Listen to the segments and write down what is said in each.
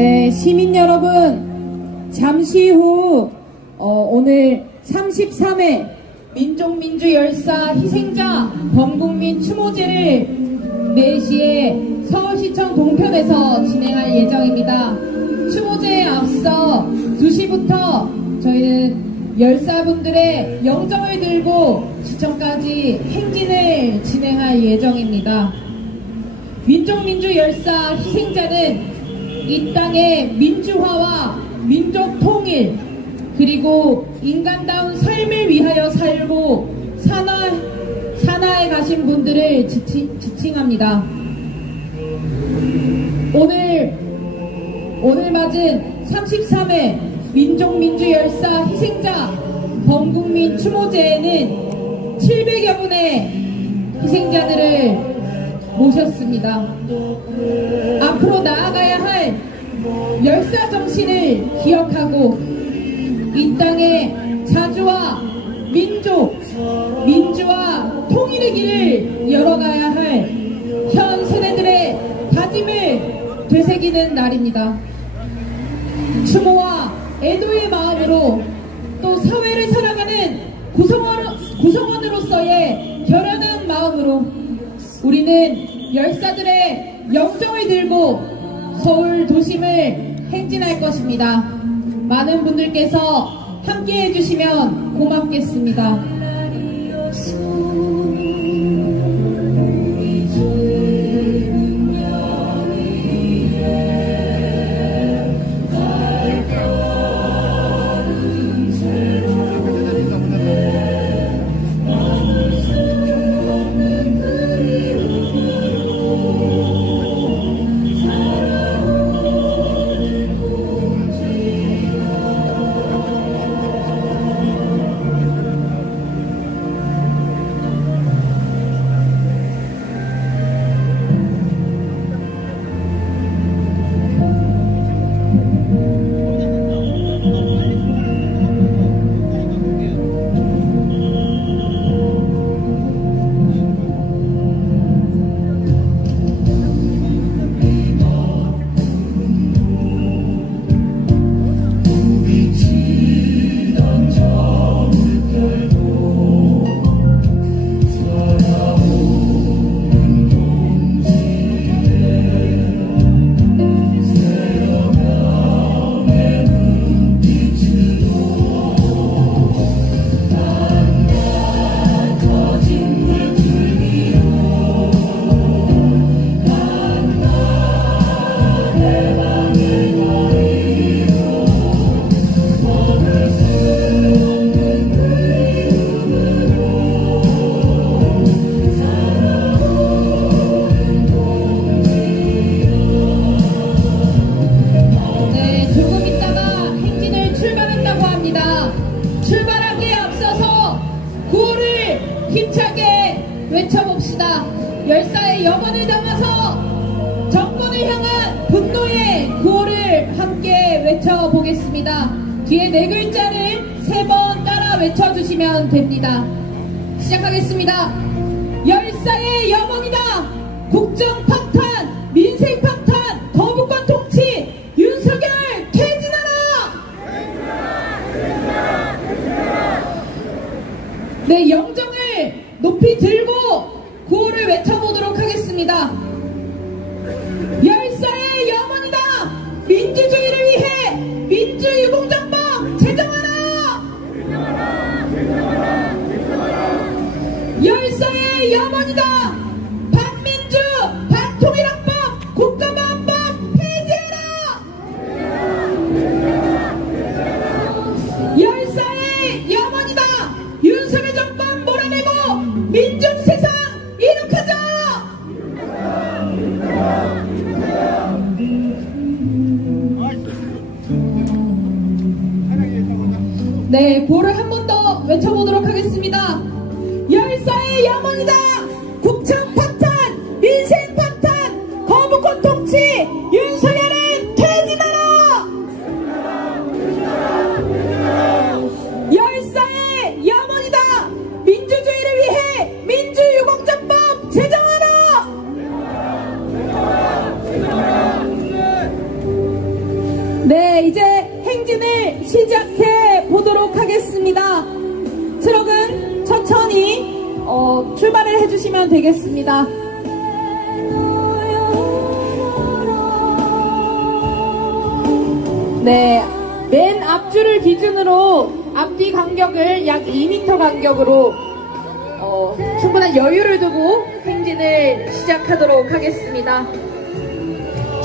네, 시민 여러분, 잠시 후 오늘 33회 민족민주열사 희생자 범국민 추모제를 4시에 서울시청 동편에서 진행할 예정입니다. 추모제에 앞서 2시부터 저희는 열사분들의 영정을 들고 시청까지 행진을 진행할 예정입니다. 민족민주열사 희생자는 이 땅의 민주화와 민족 통일, 그리고 인간다운 삶을 위하여 살고 산하에 가신 분들을 지칭합니다. 오늘 맞은 33회 민족민주열사 희생자 범국민 추모제에는 700여 분의 희생자들을 모셨습니다. 앞으로 나아가야 할 열사 정신을 기억하고 이 땅의 자주와 민주와 통일의 길을 열어가야 할 현 세대들의 다짐을 되새기는 날입니다. 추모와 애도의 마음으로 또 사회를 살아가는 구성원으로서의 결연한 마음으로 우리는 열사들의 영정을 들고 서울 도심을 행진할 것입니다. 많은 분들께서 함께 해주시면 고맙겠습니다. 외쳐봅시다. 열사의 염원을 담아서 정권을 향한 분노의 구호를 함께 외쳐보겠습니다. 뒤에 4글자를 3번 따라 외쳐주시면 됩니다. 시작하겠습니다. 열사의 염원이다. 국정 파탄, 민생 파탄, 거부권 통치, 윤석열 퇴진하라! 네, 영정을 높이 들고 구호를 외쳐보도록 하겠습니다. 열사의 염원이다. 민주주의를 위해 민주유공정법 제정하라. 열사의 염원이다. 반민주 반통일헌법 국가보안법 폐지하라. 열사의 염원이다. 윤석열 정권 몰아내고 민중세상 이룩하자! 네, 보를 한 번 더 외쳐보도록 하겠습니다. 열사의 염원이다. 국정 파탄, 민생 파탄, 거부권 통치, 윤석열을 퇴진하라! 열사의 염원이다. 민주주의를 위해 민주유공정법 제정하라! 시작해 보도록 하겠습니다. 트럭은 천천히 출발을 해주시면 되겠습니다. 네, 맨 앞줄을 기준으로 앞뒤 간격을 약 2m 간격으로 충분한 여유를 두고 행진을 시작하도록 하겠습니다.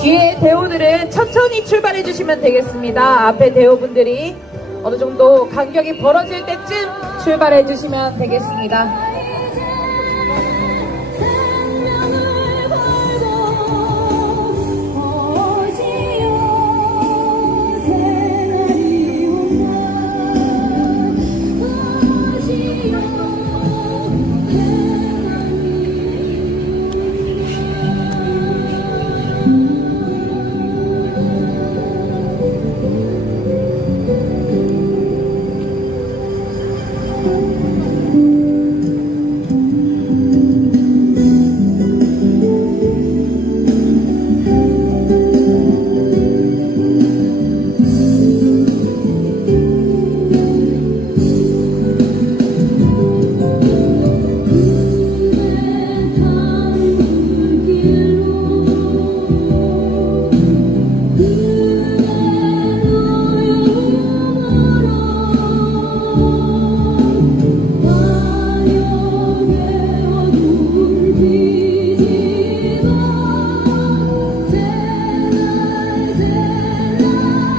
뒤에 대호들은 천천히 출발해 주시면 되겠습니다. 앞에 대호분들이 어느 정도 간격이 벌어질 때쯤 출발해 주시면 되겠습니다.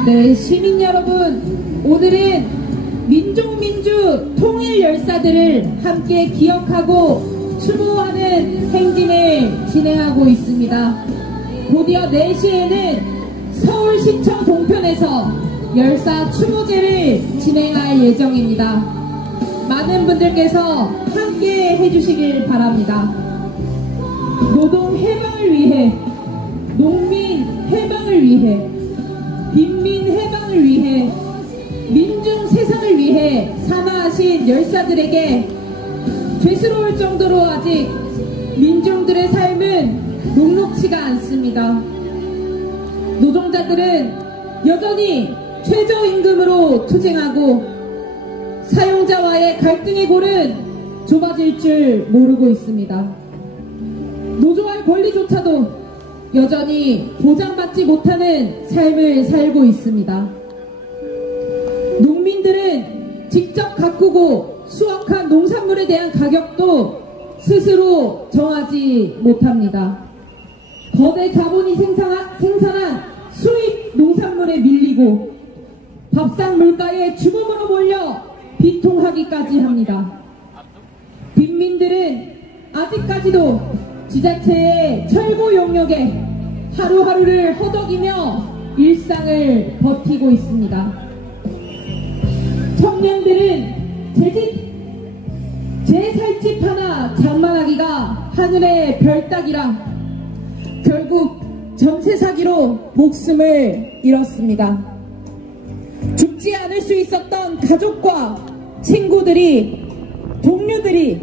네, 시민 여러분, 오늘은 민족민주 통일 열사들을 함께 기억하고 추모하는 행진을 진행하고 있습니다. 곧이어 4시에는 서울시청 동편에서 열사 추모제를 진행할 예정입니다. 많은 분들께서 함께 해주시길 바랍니다. 노동 해방을 위해, 농민 해방을 위해, 빈민 해방을 위해, 민중 세상을 위해 산화하신 열사들에게 죄스러울 정도로 아직 민중들의 삶은 녹록치가 않습니다. 노동자들은 여전히 최저임금으로 투쟁하고 사용자와의 갈등의 골은 좁아질 줄 모르고 있습니다. 노조할 권리조차도 여전히 보장받지 못하는 삶을 살고 있습니다. 농민들은 직접 가꾸고 수확한 농산물에 대한 가격도 스스로 정하지 못합니다. 거대 자본이 생산한 수입 농산물에 밀리고 밥상 물가에 주먹으로 몰려 비통하기까지 합니다. 빈민들은 아직까지도 지자체의 철거 용역에 하루하루를 허덕이며 일상을 버티고 있습니다. 청년들은 제 살집 하나 장만하기가 하늘의 별 따기라 결국 전세 사기로 목숨을 잃었습니다. 죽지 않을 수 있었던 가족과 친구들이, 동료들이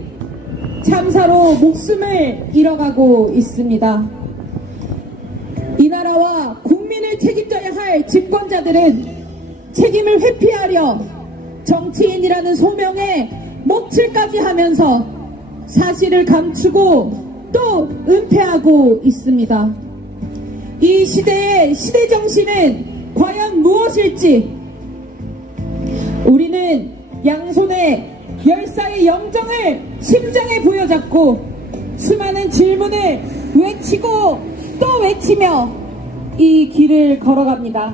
참사로 목숨을 잃어가고 있습니다. 이 나라와 국민을 책임져야 할 집권자들은 책임을 회피하려 정치인이라는 소명에 몫을까지 하면서 사실을 감추고 또 은폐하고 있습니다. 이 시대의 시대정신은 과연 무엇일지 우리는 양손에 열사의 영정을 심장에 부여잡고 수많은 질문을 외치고 또 외치며 이 길을 걸어갑니다.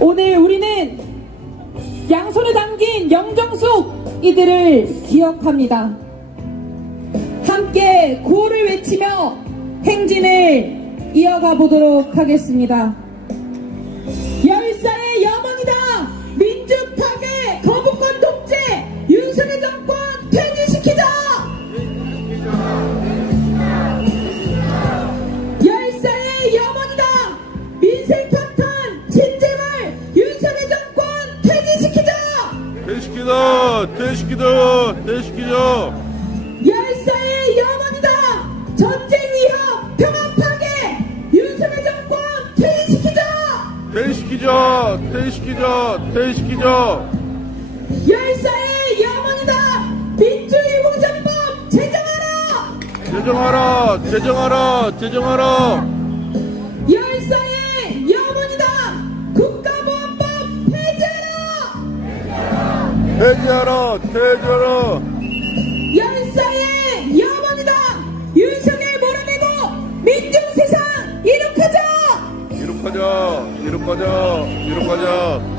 오늘 우리는 양손에 담긴 영정숙 이들을 기억합니다. 함께 구호를 외치며 행진을 이어가 보도록 하겠습니다. 열사의 염원이다! 민주파괴, 거부권 독재, 윤석열 정권 퇴진시키자! 열사의 염원이다! 민생 파탄, 진재발, 윤석열 정권 퇴진시키자! 퇴진시키자! 열사의 염원이다! 전쟁 위협, 평화 파괴, 윤석열 정권 퇴진시키자! 퇴위시키자. 퇴위시키자. 열사의 염원이다. 민주유공자법 제정하라. 제정하라. 제정하라. 제정하라. 열사의 염원이다. 국가보안법 폐지하라. 폐지하라. 폐지하라. 열사의 염원이다. 윤석열 몰아내고 민중세상 이룩하자. 이룩하자. 이룩하자. 이룩하자.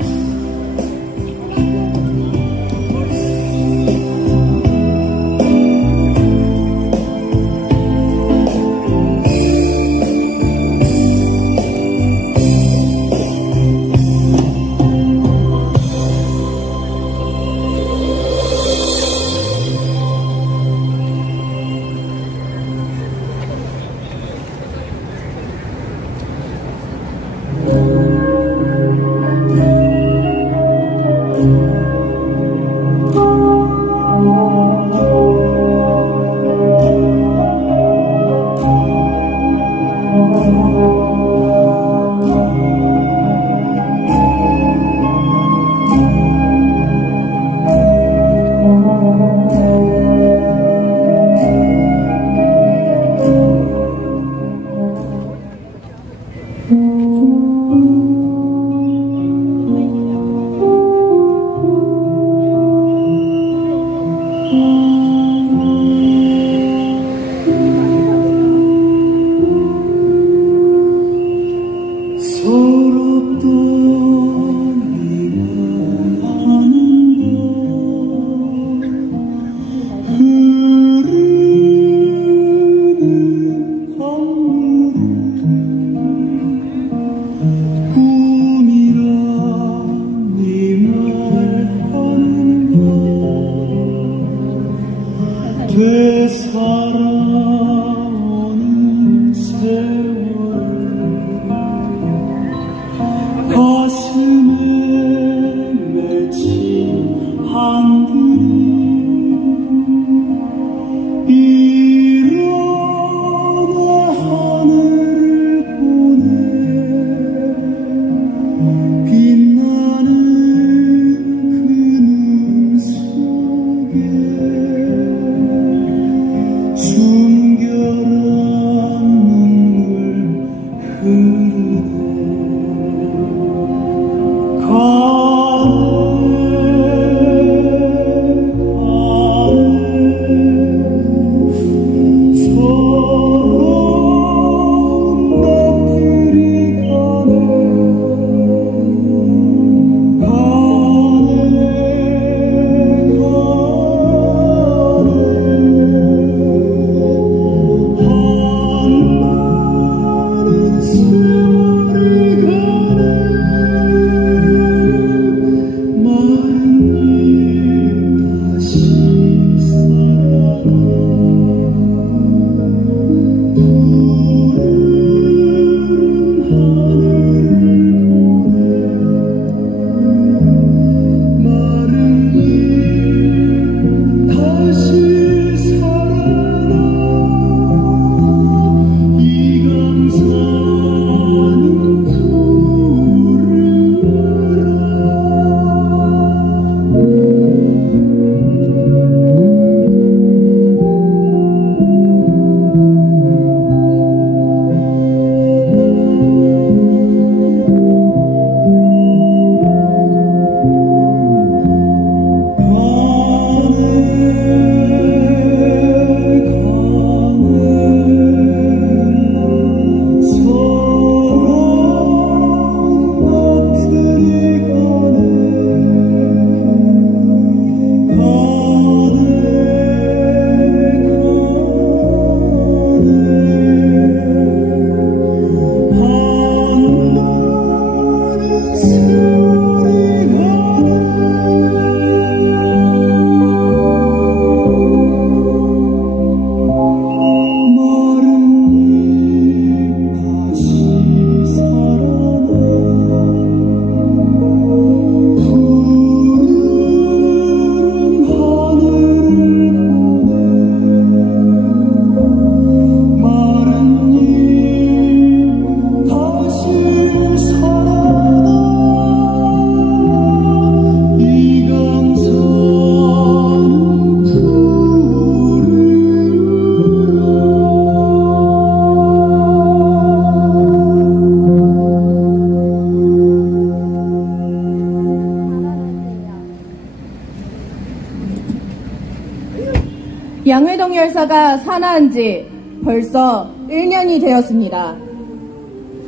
열사가 산화한 지 벌써 1년이 되었습니다.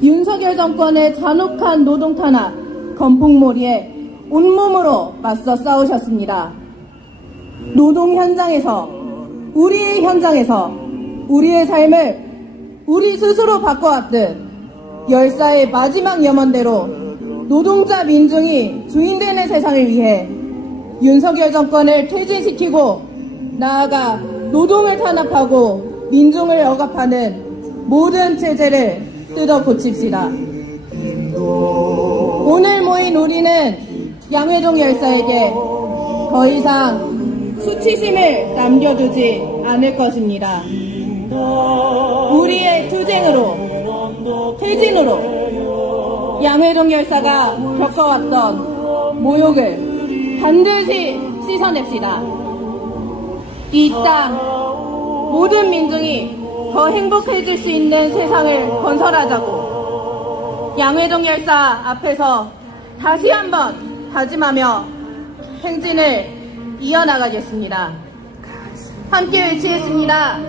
윤석열 정권의 잔혹한 노동 탄압, 건폭몰이에 온몸으로 맞서 싸우셨습니다. 노동 현장에서, 우리의 현장에서 우리의 삶을 우리 스스로 바꿔왔듯 열사의 마지막 염원대로 노동자 민중이 주인되는 세상을 위해 윤석열 정권을 퇴진시키고 나아가 노동을 탄압하고 민중을 억압하는 모든 체제를 뜯어 고칩시다. 오늘 모인 우리는 양회종 열사에게 더 이상 수치심을 남겨두지 않을 것입니다. 우리의 투쟁으로, 퇴진으로 양회종 열사가 겪어왔던 모욕을 반드시 씻어냅시다. 이 땅 모든 민중이 더 행복해질 수 있는 세상을 건설하자고 양회종 열사 앞에서 다시 한번 다짐하며 행진을 이어나가겠습니다. 함께 외치겠습니다.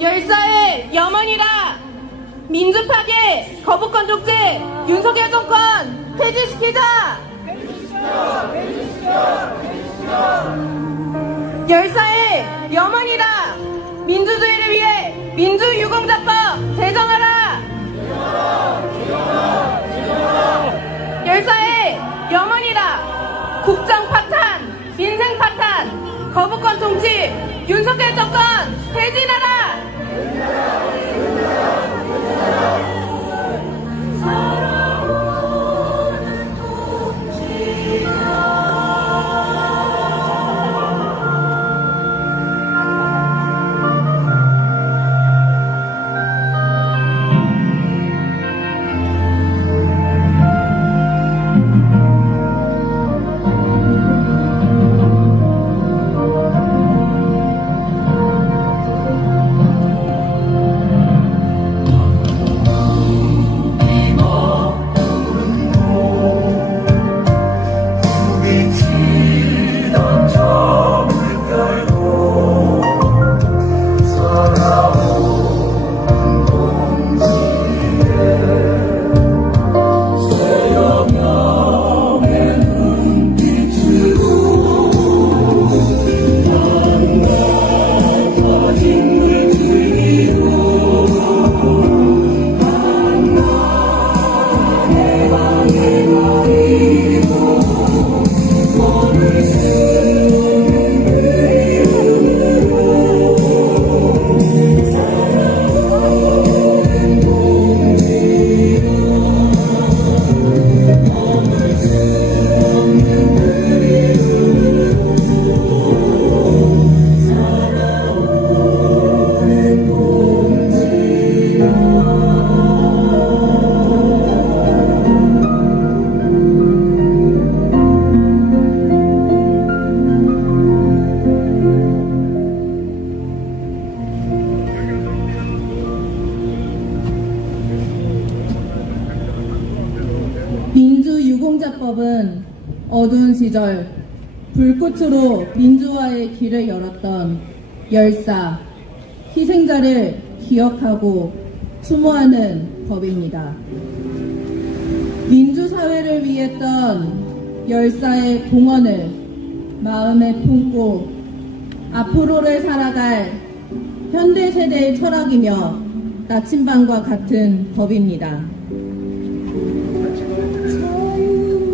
열사의 염원이다. 민주파괴, 거부권 독재, 윤석열 정권 퇴진시키자. 열사의 염원이다. 민주주의를 위해 민주유공자법 제정하라. 열사의 염원이다. 국정 파탄, 민생 파탄, 거부권 통치, 윤석열 정권 퇴진하라. 민주유공자법은 어두운 시절 불꽃으로 민주화의 길을 열었던 열사, 희생자를 기억하고 추모하는 법입니다. 민주사회를 위했던 열사의 공헌을 마음에 품고 앞으로를 살아갈 현대세대의 철학이며 나침반과 같은 법입니다.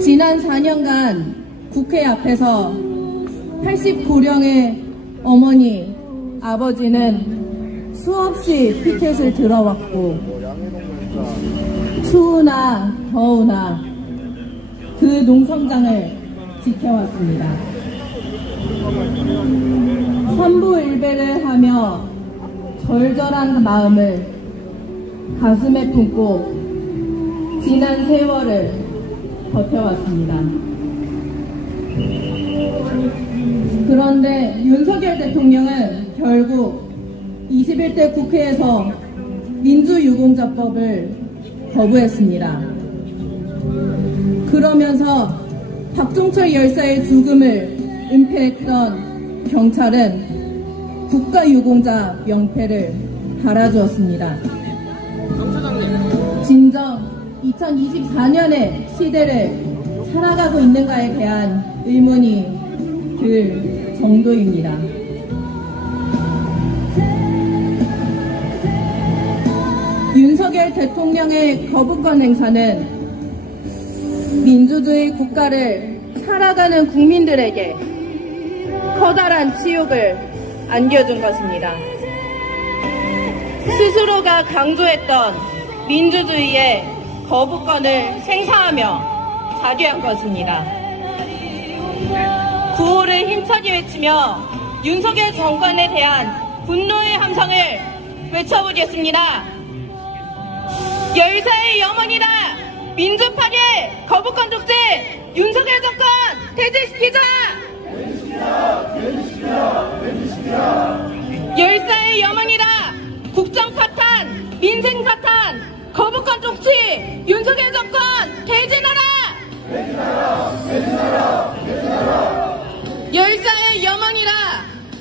지난 4년간 국회 앞에서 89령의 어머니, 아버지는 수없이 피켓을 들어왔고 추우나 더우나 그 농성장을 지켜왔습니다. 삼부일배를 하며 절절한 마음을 가슴에 품고 지난 세월을 버텨왔습니다. 그런데 윤석열 대통령은 결국 21대 국회에서 민주유공자법을 거부했습니다. 그러면서 박종철 열사의 죽음을 은폐했던 경찰은 국가유공자 명패를 달아주었습니다. 진정 2024년의 시대를 살아가고 있는가에 대한 의문이 들 정도입니다. 윤석열 대통령의 거부권 행사는 민주주의 국가를 살아가는 국민들에게 커다란 치욕을 안겨준 것입니다. 스스로가 강조했던 민주주의의 거부권을 행사하며 자퇴한 것입니다. 구호를 힘차게 외치며 윤석열 정권에 대한 분노의 함성을 외쳐보겠습니다. 열사의 염원이다! 민주파괴 거부권 독재 윤석열 정권 퇴진시키자! 열사의 염원이다! 국정 파탄, 민생 파탄, 거부권 독재 윤석열 정권 퇴진하라! 열사의 염원이다!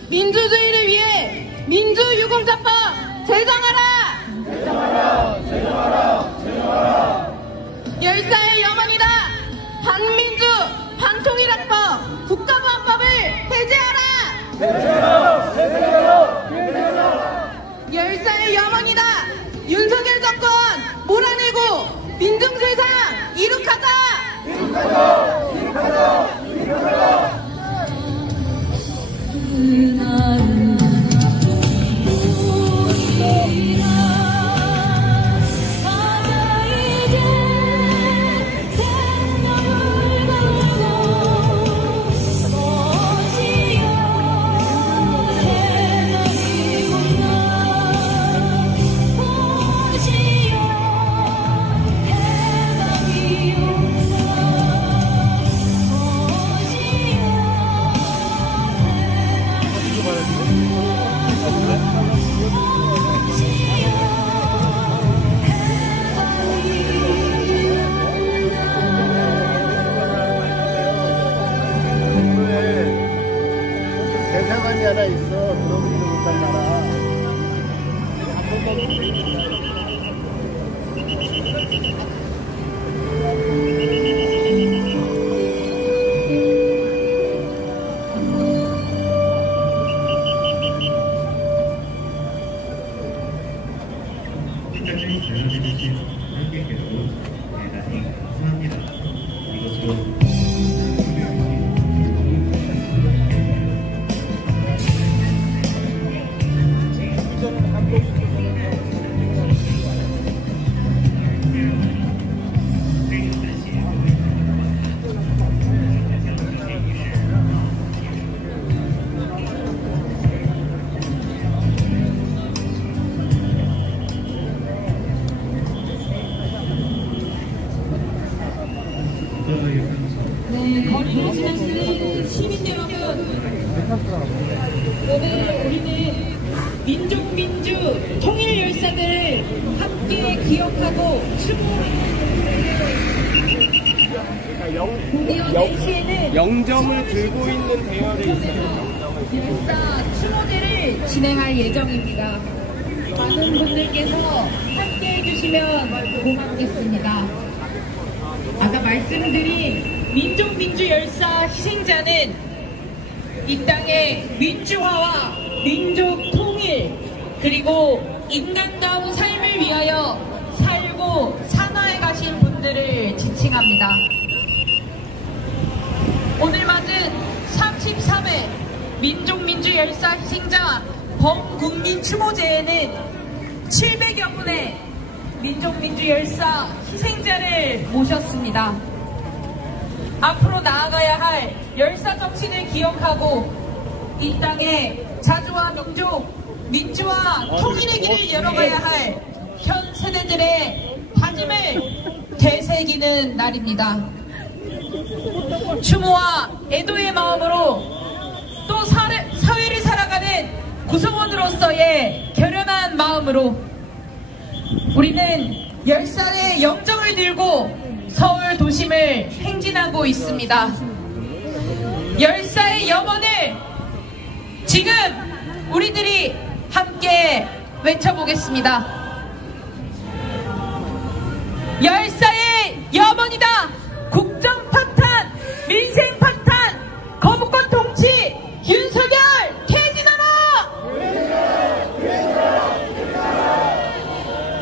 민주주의를 위해 민주유공자법 제정하라! 열사의 염원이다! 반민주, 반통일학법, 국가보안법을 폐지하라! 열사의 염원이다! 윤석열 정권 몰아내고 민중세상 이룩하자! 대사관이 하나 있어. 그러지도 못한 나라. 끝까지 잘라주신 함께해주셔서 대단히 감사합니다. 이것으로 네, 거리를 지나시는 시민 여러분, 오늘 우리는 민족민주 통일열사들을 함께 기억하고 드디어 4시에는 영점을 들고 있는 대열이 있어요. 열사 추모제를 진행할 예정입니다. 많은 분들께서 함께 해주시면 고맙겠습니다. 아까 말씀드린 민족민주열사 희생자는 이 땅의 민주화와 민족 통일 그리고 인간다운 삶을 위하여 살고 산화해 가신 분들을 지칭합니다. 오늘 맞은 33회 민족민주열사 희생자 범국민 추모제에는 700여 분의 민족민주열사 희생자를 모셨습니다. 앞으로 나아가야 할 열사 정신을 기억하고 이 땅에 자주와 민족, 민주화, 통일의 길을 열어가야 할 현 세대들의 다짐을 되새기는 날입니다. 추모와 애도의 마음으로 또 사회를 살아가는 구성원으로서의 결연한 마음으로 우리는 열사의 영정을 들고 서울 도심을 행진하고 있습니다. 열사의 염원을 지금 우리들이 함께 외쳐보겠습니다. 열사의 염원이다. 국정 파탄, 민생 파탄, 거부권 통치, 윤석열 퇴진하라.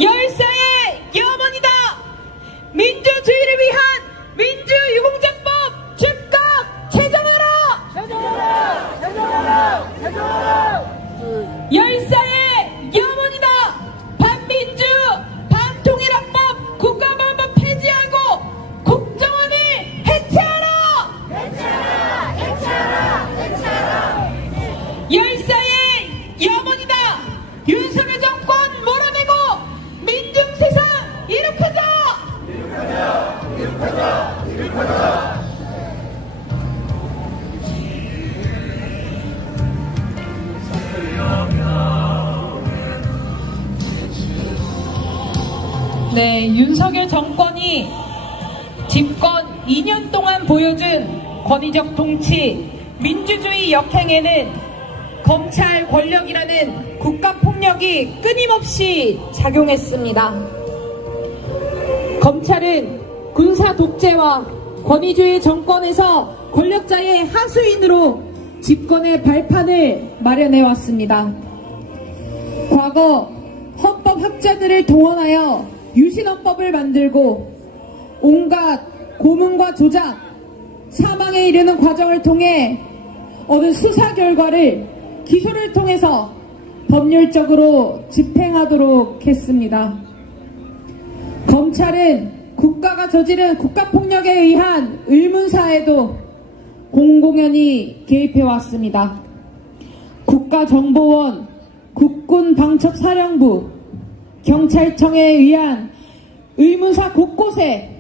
열사의 염원이다. 민주주의를 위한 민주유공자법 즉각 제정하라. 열사의 염원이다. 반민주 반통일합법 국가보안법 폐지하고 국정원을 해체하라. 열사의 염원이다. 윤석열 정권 몰아내고 민중세상 이룩하자. 네, 윤석열 정권이 집권 2년 동안 보여준 권위적 통치, 민주주의 역행에는 검찰 권력이라는 국가폭력이 끊임없이 작용했습니다. 검찰은 군사 독재와 권위주의 정권에서 권력자의 하수인으로 집권의 발판을 마련해왔습니다. 과거 헌법학자들을 동원하여 유신헌법을 만들고 온갖 고문과 조작, 사망에 이르는 과정을 통해 얻은 수사 결과를 기소를 통해서 법률적으로 집행하도록 했습니다. 검찰은 국가가 저지른 국가폭력에 의한 의문사에도 공공연히 개입해왔습니다. 국가정보원, 국군방첩사령부, 경찰청에 의한 의문사 곳곳에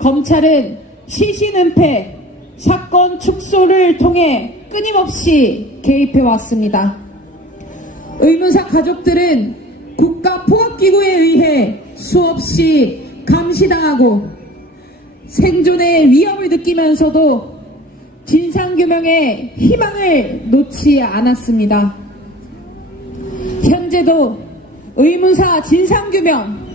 검찰은 시신은폐, 사건 축소를 통해 끊임없이 개입해왔습니다. 의문사 가족들은 국가포갑기구에 의해 수없이 감시당하고 생존의 위협을 느끼면서도 진상규명의 희망을 놓지 않았습니다. 현재도 의문사 진상규명,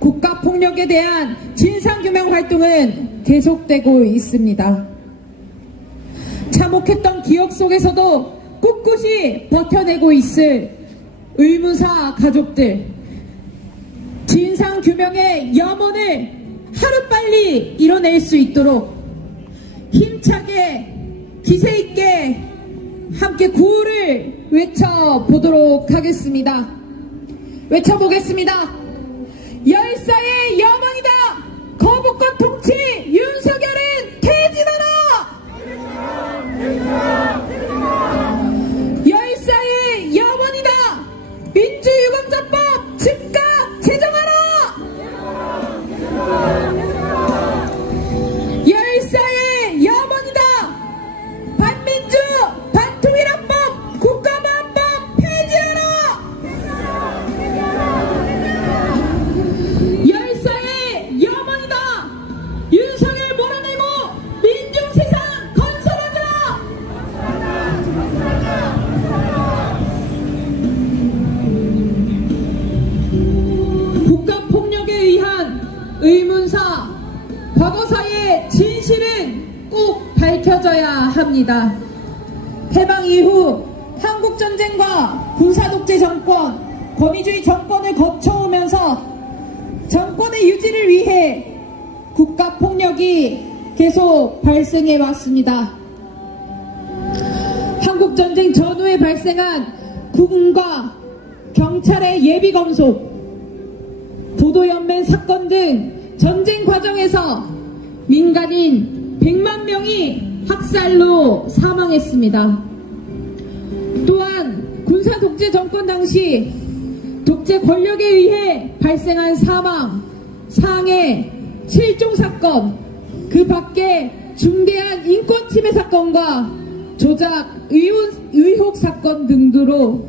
국가폭력에 대한 진상규명 활동은 계속되고 있습니다. 참혹했던 기억 속에서도 꿋꿋이 버텨내고 있을 의문사 가족들, 진상규명의 염원을 하루빨리 이뤄낼 수 있도록 힘차게 기세있게 함께 구호를 외쳐보도록 하겠습니다. 외쳐보겠습니다. 열사의 염원이다. 거부권 통치 윤석열은 퇴진하라. 열사의 염원이다. 민주유공자법 즉각 제정하라. 열사의 염원이다. 반민주 반통일합법 국가보안법 폐지하라. 열사의 염원이다. 윤석열 몰아내고 민중세상 건설하자. 국가폭력에 의한 의문사, 과거사의 진실은 꼭 밝혀져야 합니다. 해방 이후 한국전쟁과 군사독재 정권, 권위주의 정권을 거쳐오면서 정권의 유지를 위해 국가폭력이 계속 발생해왔습니다. 한국전쟁 전후에 발생한 군과 경찰의 예비검속, 보도연맹 사건 등 전쟁 과정에서 민간인 100만 명이 학살로 사망했습니다. 또한 군사 독재 정권 당시 독재 권력에 의해 발생한 사망, 상해, 실종 사건, 그 밖에 중대한 인권 침해 사건과 조작 의혹 사건 등으로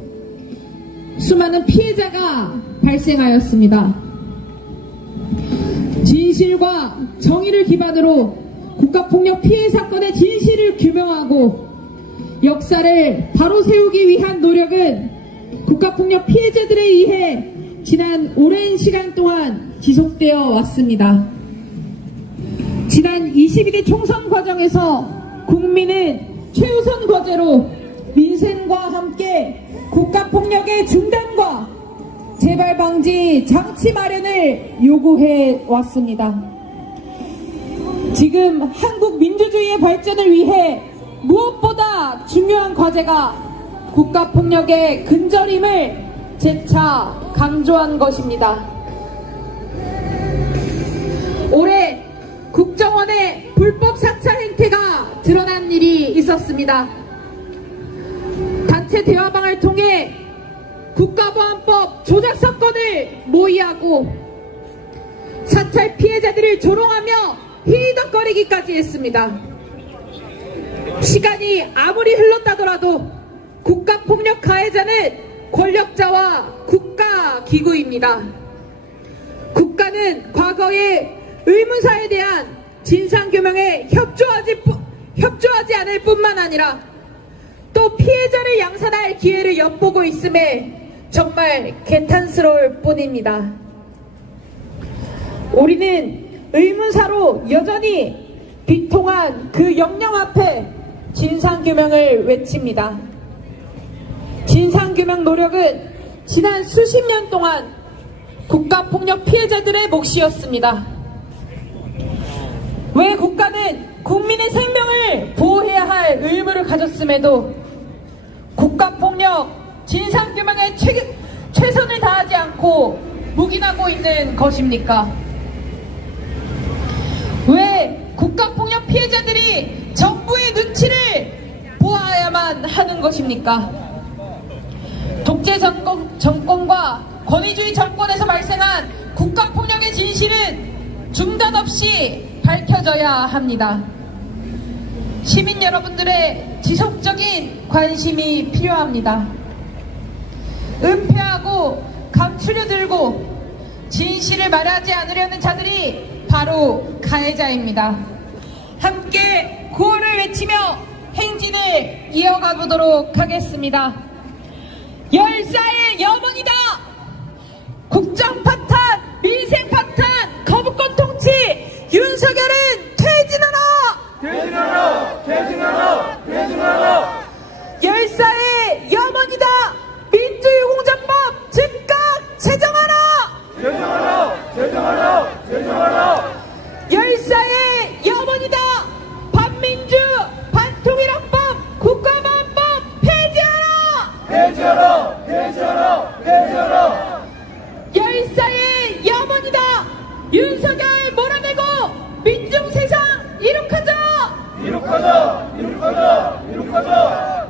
수많은 피해자가 발생하였습니다. 진실과 정의를 기반으로 국가폭력 피해 사건의 진실을 규명하고 역사를 바로 세우기 위한 노력은 국가폭력 피해자들에 의해 지난 오랜 시간 동안 지속되어 왔습니다. 지난 22대 총선 과정에서 국민은 최우선 과제로 민생과 함께 국가폭력의 중단과 재발 방지 장치 마련을 요구해 왔습니다. 지금 한국 민주주의의 발전을 위해 무엇보다 중요한 과제가 국가폭력의 근절임을 재차 강조한 것입니다. 올해 국정원의 불법 사찰 행태가 드러난 일이 있었습니다. 단체 대화방을 통해 국가보안법 조작 사건을 모의하고 사찰 피해자들을 조롱하며 희덕거리기까지 했습니다. 시간이 아무리 흘렀다더라도 국가폭력 가해자는 권력자와 국가기구입니다. 국가는 과거의 의문사에 대한 진상규명에 협조하지 않을 뿐만 아니라 또 피해자를 양산할 기회를 엿보고 있음에 정말 개탄스러울 뿐입니다. 우리는 의문사로 여전히 비통한 그 영령 앞에 진상규명을 외칩니다. 진상규명 노력은 지난 수십 년 동안 국가폭력 피해자들의 몫이었습니다. 왜 국가는 국민의 생명을 보호해야 할 의무를 가졌음에도 국가폭력 진상규명에 최선을 다하지 않고 묵인하고 있는 것입니까? 왜 국가폭력 피해자들이 정부의 눈치를 보아야만 하는 것입니까? 독재 정권과 권위주의 정권에서 발생한 국가폭력의 진실은 중단 없이 밝혀져야 합니다. 시민 여러분들의 지속적인 관심이 필요합니다. 은폐하고 감추려 들고 진실을 말하지 않으려는 자들이 바로 가해자입니다. 함께 구호를 외치며 행진을 이어가보도록 하겠습니다. 열사의 염원이다! 국정 파탄, 민생 파탄, 거부권 통치, 윤석열은 퇴진하라! 퇴진하라! 퇴진하라! 퇴진하라! 열사의 염원이다! 민주유공자법 즉각 제정하라! 제정하라! 제정하라! 제정하라! 열사의 염원이다! 반민주 반통일학법 국가보안법 폐지하라! 폐지하라! 폐지하라! 폐지하라! 열사의 염원이다! 윤석열 몰아내고 민중세상 이룩하자! 이룩하자! 이룩하자! 이룩하자!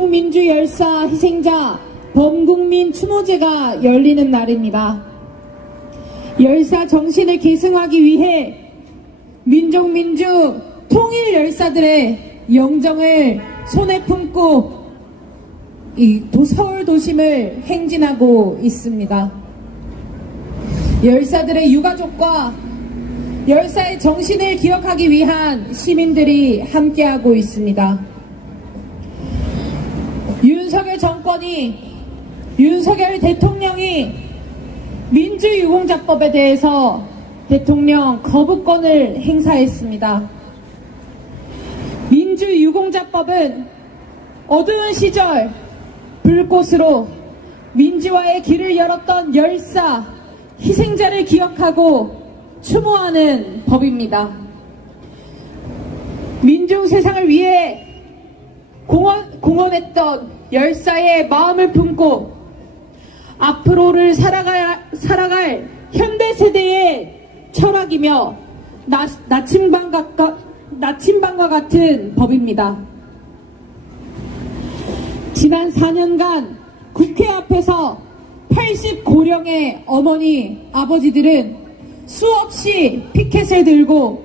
민족 열사 희생자 범국민 추모제가 열리는 날입니다. 열사 정신을 계승하기 위해 민족 통일 열사들의 영정을 손에 품고 서울 도심을 행진하고 있습니다. 열사들의 유가족과 열사의 정신을 기억하기 위한 시민들이 함께하고 있습니다. 윤석열 대통령이 민주유공자법에 대해서 대통령 거부권을 행사했습니다. 민주유공자법은 어두운 시절 불꽃으로 민주화의 길을 열었던 열사, 희생자를 기억하고 추모하는 법입니다. 민중 세상을 위해 공헌했던 열사의 마음을 품고 앞으로를 살아갈 현대세대의 철학이며 나침반과 같은 법입니다. 지난 4년간 국회 앞에서 80고령의 어머니, 아버지들은 수없이 피켓을 들고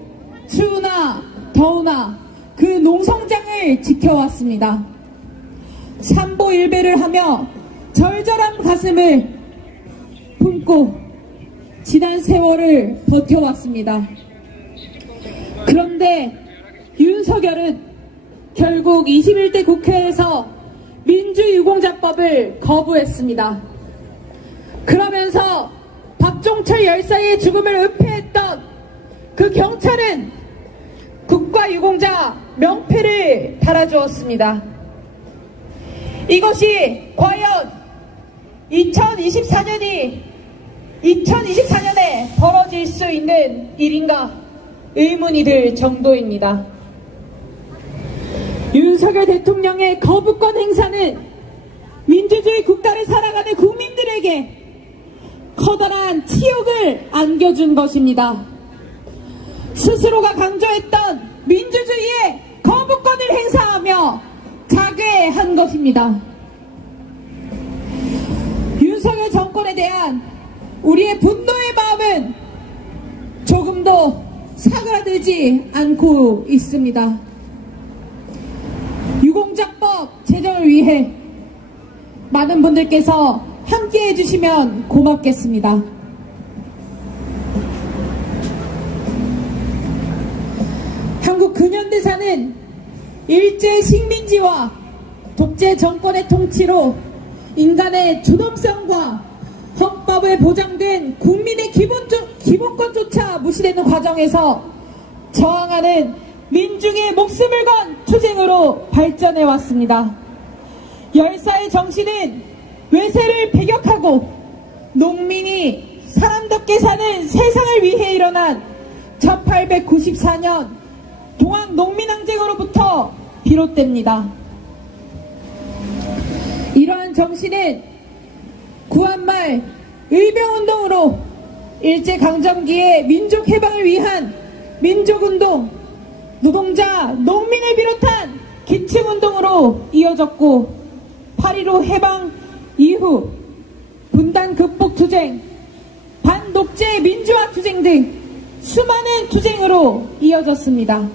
추우나 더우나 그 농성장을 지켜왔습니다. 삼보일배를 하며 절절한 가슴을 품고 지난 세월을 버텨왔습니다. 그런데 윤석열은 결국 21대 국회에서 민주유공자법을 거부했습니다. 그러면서 박종철 열사의 죽음을 은폐했던 그 경찰은 국가유공자 명패를 달아주었습니다. 이것이 과연 2024년에 벌어질 수 있는 일인가 의문이 들 정도입니다. 윤석열 대통령의 거부권 행사는 민주주의 국가를 살아가는 국민들에게 커다란 치욕을 안겨준 것입니다. 스스로가 강조했던 민주주의의 거부권을 행사하며 자괴한 것입니다. 윤석열 정권에 대한 우리의 분노의 마음은 조금도 사그라들지 않고 있습니다. 유공자법 제정을 위해 많은 분들께서 함께 해주시면 고맙겠습니다. 한국 근현대사는 일제 식민지와 독재 정권의 통치로 인간의 존엄성과 헌법에 보장된 국민의 기본권조차 무시되는 과정에서 저항하는 민중의 목숨을 건 투쟁으로 발전해 왔습니다. 열사의 정신은 외세를 배격하고 농민이 사람답게 사는 세상을 위해 일어난 1894년 동학농민항쟁으로부터 비롯됩니다. 이러한 정신은 구한말 의병운동으로 일제강점기의 민족해방을 위한 민족운동, 노동자, 농민을 비롯한 기층운동으로 이어졌고 8.15 해방 이후 분단 극복 투쟁, 반독재 민주화 투쟁 등 수많은 투쟁으로 이어졌습니다.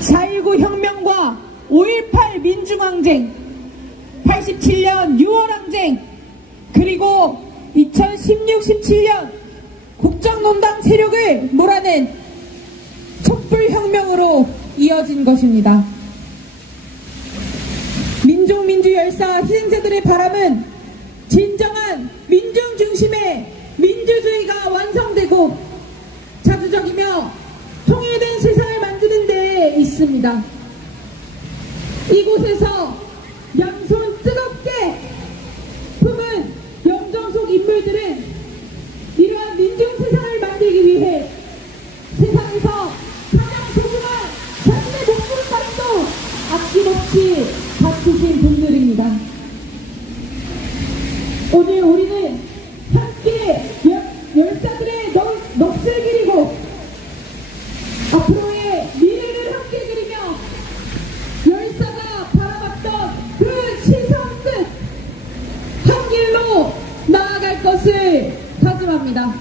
4.19 혁명과 5.18 민중항쟁, 87년 6월항쟁, 그리고 2016-17년 국정농단 세력을 몰아낸 촛불혁명으로 이어진 것입니다. 민족민주열사 희생자들의 바람은 진정한 민중 중심의 민주주의가 완성되고 자주적이며 통일된 세상을 만드는 데 있습니다. 이곳에서 양손 뜨겁게 품은 영정속 인물들은 이러한 민중 세상을 만들기 위해 세상에서 가장 소중한 자신의 목숨까지도 아낌없이 바치신 분들입니다. 오늘 우리는 함께 열사들의 넋을 기리고 앞으로의 미래를 함께 그리며 열사가 바라봤던 바랍니다.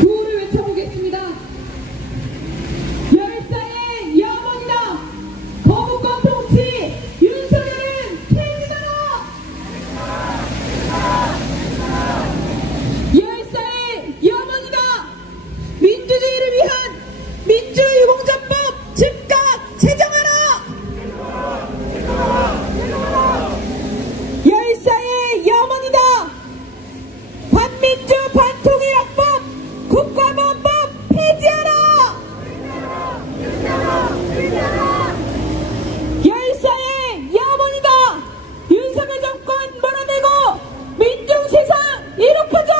구호를 외쳐보겠습니다. 열사의 영원이다. 거부권 통치 윤석열은 폐지하라. 열사의 영원이다. 민주주의를 위한 민주유공자법 즉각 제정하라. 열사의 영원이다. 반민주 반통일학법 국가보안법 폐지하라. 열사의 영원이다. 윤석열 정권 몰아내고 민중세상 이룩하자.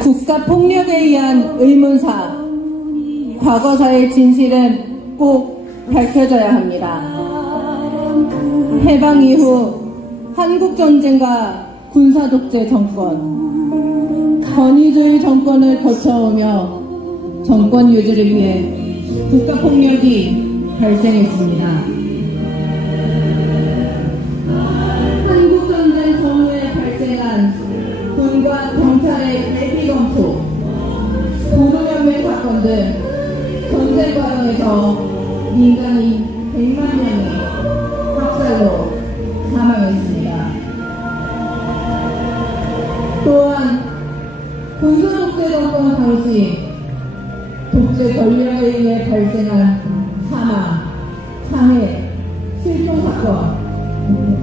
국가폭력에 의한 의문사, 과거사의 진실은 꼭 밝혀져야 합니다. 해방 이후 한국전쟁과 군사독재 정권, 권위주의 정권을 거쳐오며 정권 유지를 위해 국가폭력이 발생했습니다. 한국전쟁 전후에 발생한 군과 경찰의 대피검소, 도로연맹 사건 등 전쟁 과정에서 민간인 100만 명이 학살로 사망했습니다. 또한 군사독재 정권 당시 독재 권력에 의해 발생한 사망, 상해, 실종 사건,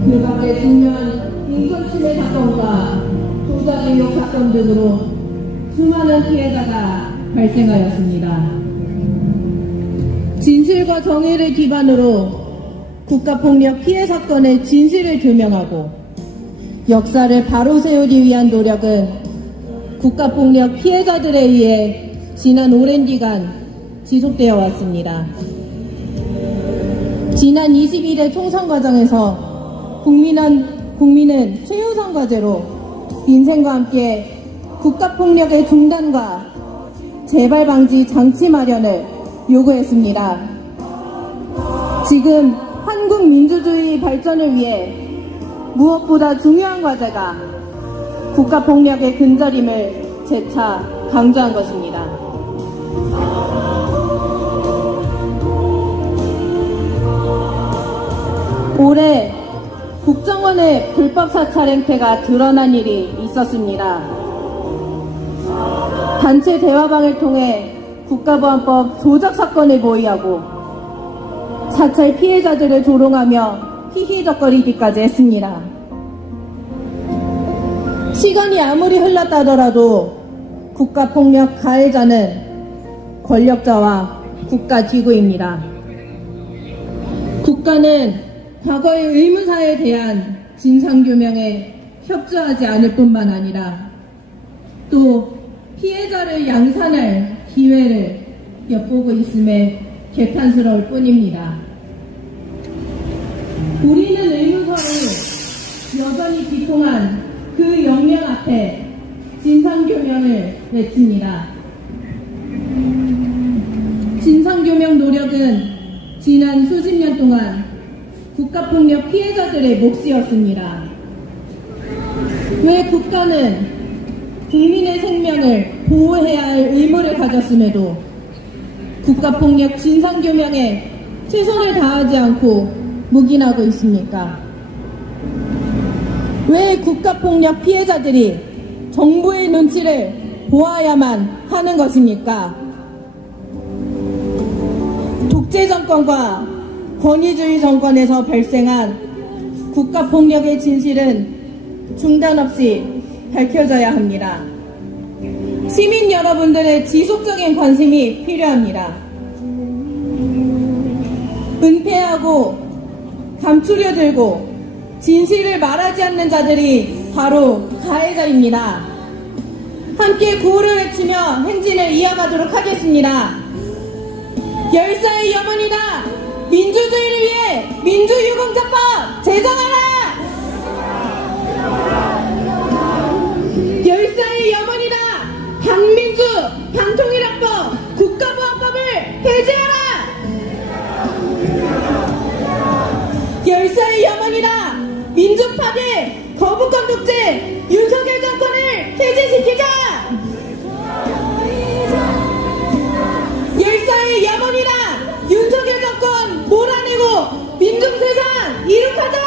그 밖에 중요한 인권침해 사건과 조사징용 사건 등으로 수많은 피해자가 발생하였습니다. 진실과 정의를 기반으로 국가폭력 피해 사건의 진실을 규명하고 역사를 바로 세우기 위한 노력은 국가폭력 피해자들에 의해 지난 오랜 기간 지속되어 왔습니다. 지난 21대 총선 과정에서 국민은 최우선 과제로 민생과 함께 국가폭력의 중단과 재발 방지 장치 마련을 요구했습니다. 지금 한국 민주주의 발전을 위해 무엇보다 중요한 과제가 국가폭력의 근절임을 재차 강조한 것입니다. 올해 국정원의 불법 사찰 행태가 드러난 일이 있었습니다. 단체 대화방을 통해 국가보안법 조작 사건을 모의하고 사찰 피해자들을 조롱하며 히히덕거리기까지 했습니다. 시간이 아무리 흘렀다 하더라도 국가폭력 가해자는 권력자와 국가기구입니다. 국가는 과거의 의문사에 대한 진상규명에 협조하지 않을 뿐만 아니라 또 피해자를 양산할 기회를 엿보고 있음에 개탄스러울 뿐입니다. 우리는 의문서를 여전히 비통한 그 역량 앞에 진상규명을 외칩니다. 진상규명 노력은 지난 수십 년 동안 국가폭력 피해자들의 몫이었습니다. 왜 국가는 국민의 생명을 보호해야 할 의무를 가졌음에도 국가폭력 진상규명에 최선을 다하지 않고 묵인하고 있습니까? 왜 국가폭력 피해자들이 정부의 눈치를 보아야만 하는 것입니까? 독재정권과 권위주의 정권에서 발생한 국가폭력의 진실은 중단 없이 밝혀져야 합니다. 시민 여러분들의 지속적인 관심이 필요합니다. 은폐하고 감추려 들고 진실을 말하지 않는 자들이 바로 가해자입니다. 함께 구호를 외치며 행진을 이어가도록 하겠습니다. 열사의 염원이다. 민주주의를 위해 민주유공자법 제정하라! 열사의 염원이다! 반민주 반통일학법 국가보안법을 폐지하라! 열사의 염원이다! 민주파괴 거부권 독재 윤석열 정권을 퇴진시키자! 열사의 염원이다! 윤석열 정권 몰아내고 민중세상 이룩하자!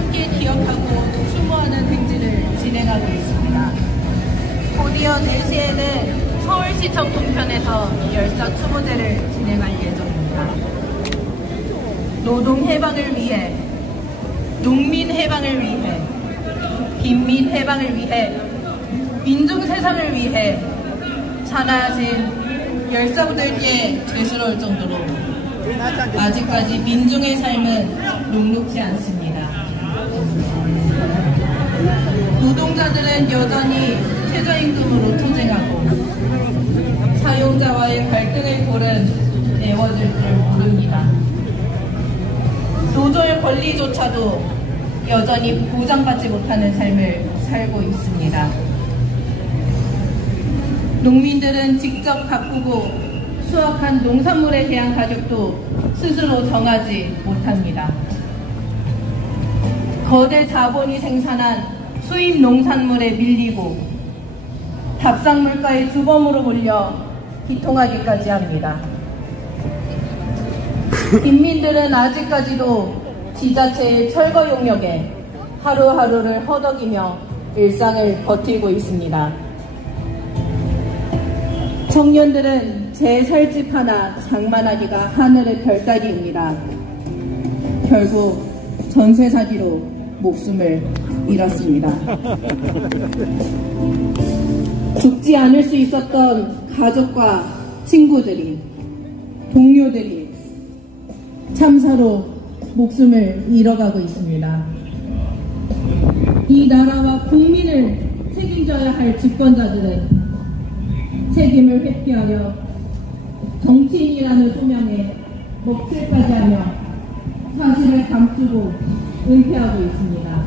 함께 기억하고 추모하는 행진을 진행하고 있습니다. 곧이어 4시에는 서울시청 동편에서 열사 추모제를 진행할 예정입니다. 노동 해방을 위해, 농민 해방을 위해, 빈민 해방을 위해, 민중 세상을 위해 자나하신 열사분들께 죄스러울 정도로 아직까지 민중의 삶은 녹록지 않습니다. 노동자들은 여전히 최저임금으로 투쟁하고 사용자와의 갈등의 골은 메워질 줄 모릅니다. 노조의 권리조차도 여전히 보장받지 못하는 삶을 살고 있습니다. 농민들은 직접 가꾸고 수확한 농산물에 대한 가격도 스스로 정하지 못합니다. 거대 자본이 생산한 수입 농산물에 밀리고 밥상물가의 주범으로 몰려 기통하기까지 합니다. 빈민들은 아직까지도 지자체의 철거 용역에 하루하루를 허덕이며 일상을 버티고 있습니다. 청년들은 제 살집 하나 장만하기가 하늘의 별 따기입니다. 결국 전세 사기로 목숨을 잃었습니다. 죽지 않을 수 있었던 가족과 친구들이, 동료들이 참사로 목숨을 잃어가고 있습니다. 이 나라와 국민을 책임져야 할 집권자들은 책임을 회피하려 정치인이라는 소명에 먹칠까지 하며 사실을 감추고 은폐하고 있습니다.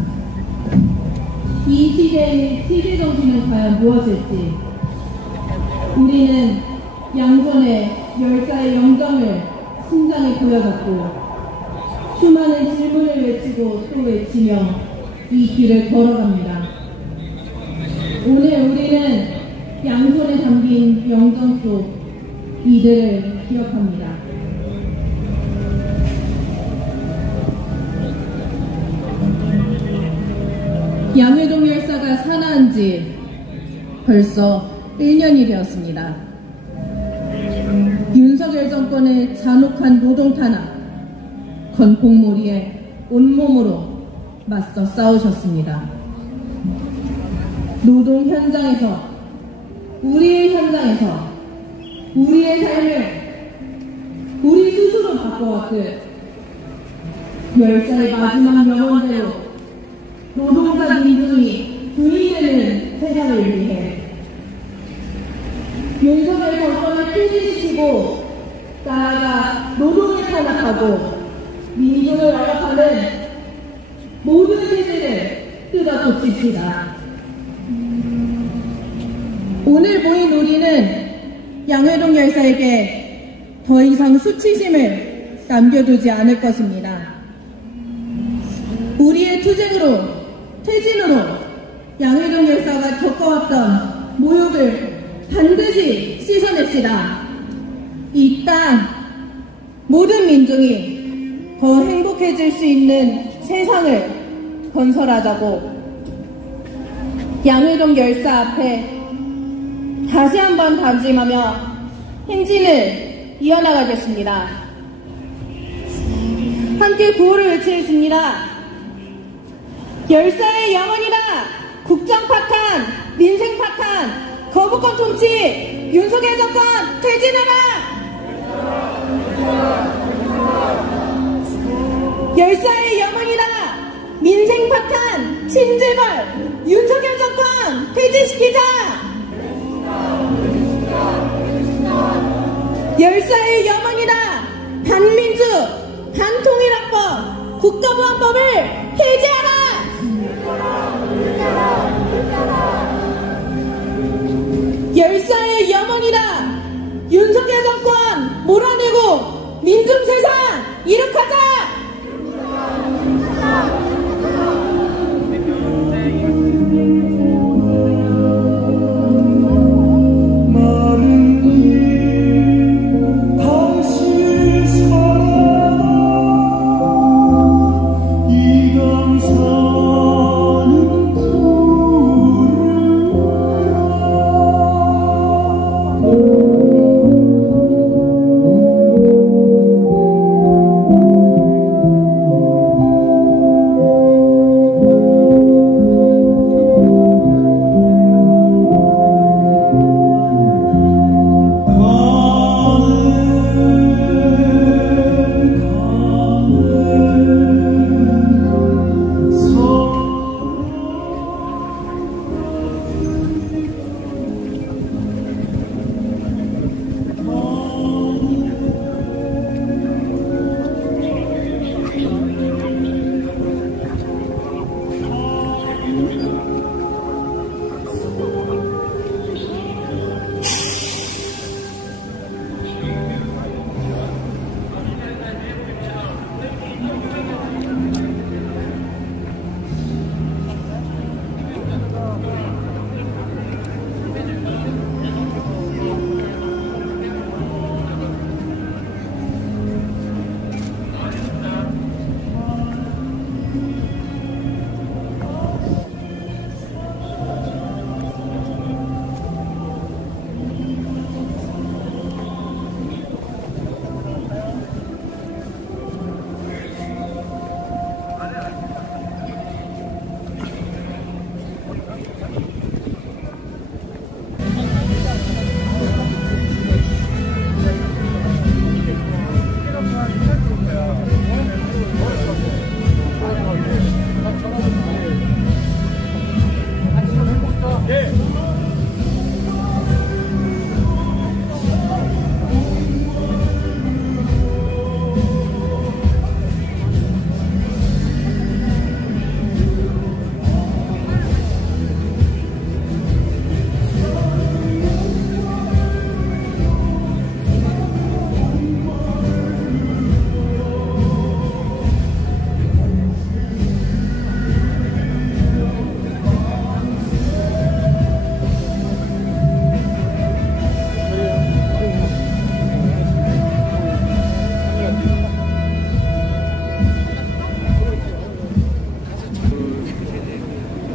이 시대의 시대 정신은 과연 무엇일지 우리는 양손에 열사의 영정을 심장에 보여줬고 수많은 질문을 외치고 또 외치며 이 길을 걸어갑니다. 오늘 우리는 양손에 담긴 영정 속 이들을 기억합니다. 양회동 열사가 산화한 지 벌써 1년이 되었습니다. 윤석열 정권의 잔혹한 노동 탄압, 건폭몰이에 온몸으로 맞서 싸우셨습니다. 노동 현장에서, 우리의 현장에서 우리의 삶을 우리 스스로 바꿔왔듯 열사의 마지막 명언대로 노동자 민중이 부인되는 세상을 위해 윤석열 정권을 퇴진시키고 나아가 노동을 탄압하고 민중을 완압하는 모든 세제를 뜯어고칩시다. 오늘 모인 우리는 양회동 열사에게 더 이상 수치심을 남겨두지 않을 것입니다. 우리의 투쟁으로, 퇴진으로 양회동 열사가 겪어왔던 모욕을 반드시 씻어냅시다. 이 땅 모든 민중이 더 행복해질 수 있는 세상을 건설하자고 양회동 열사 앞에 다시 한번 다짐하며 행진을 이어나가겠습니다. 함께 구호를 외치겠습니다. 열사의 영원이다. 국정 파탄, 민생 파탄, 거부권 통치, 윤석열 정권 퇴진하라. 열사의 영원이다. 민생 파탄, 신재벌, 윤석열 정권 퇴진시키자. 열사의 영원이다. 반민주, 반통일헌법, 국가보안법을 폐지하라. 열사의 염원이다. 윤석열 정권 몰아내고 민중세상 이룩하자. 다시 살아나 이강산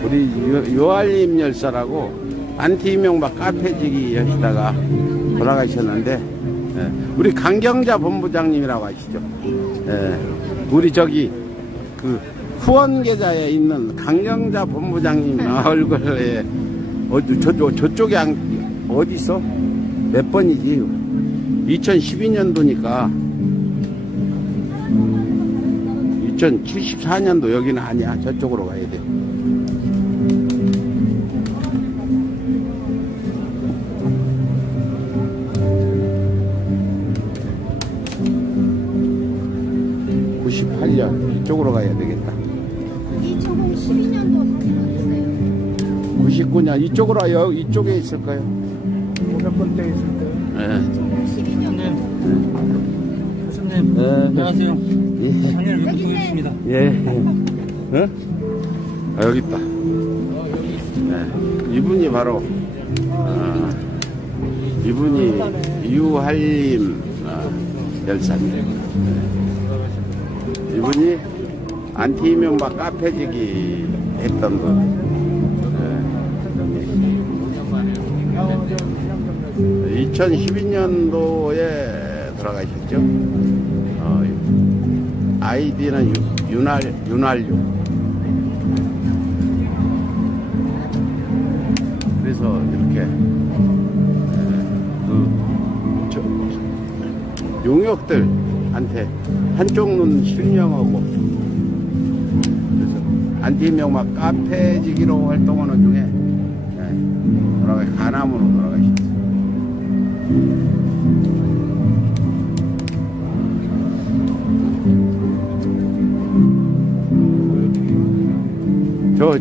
우리 유알림 열사라고 안티 이명박 카페지기 하시다가 돌아가셨는데, 예, 우리 강경자 본부장님이라고 하시죠. 예, 우리 저기 그 후원 계좌에 있는 강경자 본부장님 얼굴에 저쪽에 어디 있어? 몇 번이지? 2012년도니까 2074년도 여기는 아니야. 저쪽으로 가야 돼. 이쪽으로 가야 되겠다. 2012년도 사진은 있어요. 99년 이쪽으로 와요. 이쪽에 있을 거예요. 500번대 있을 때. 네. 2012년도. 교수님, 네. 안녕하세요. 예. 작년에 뵙고 있습니다. 예. 어? 아, 여기 있다. 네. 이분이 바로 이분이 유할림 열사입니다. 이분이 안티 이명박 카페지기 했던 분. 2012년도에 돌아가셨죠. 아이디는 윤활유. 그래서 이렇게 용역들한테 한쪽 눈 실명하고, 그래서 안티 이명박 카페지기로 활동하는 중에 가남으로 돌아가셨어요. 저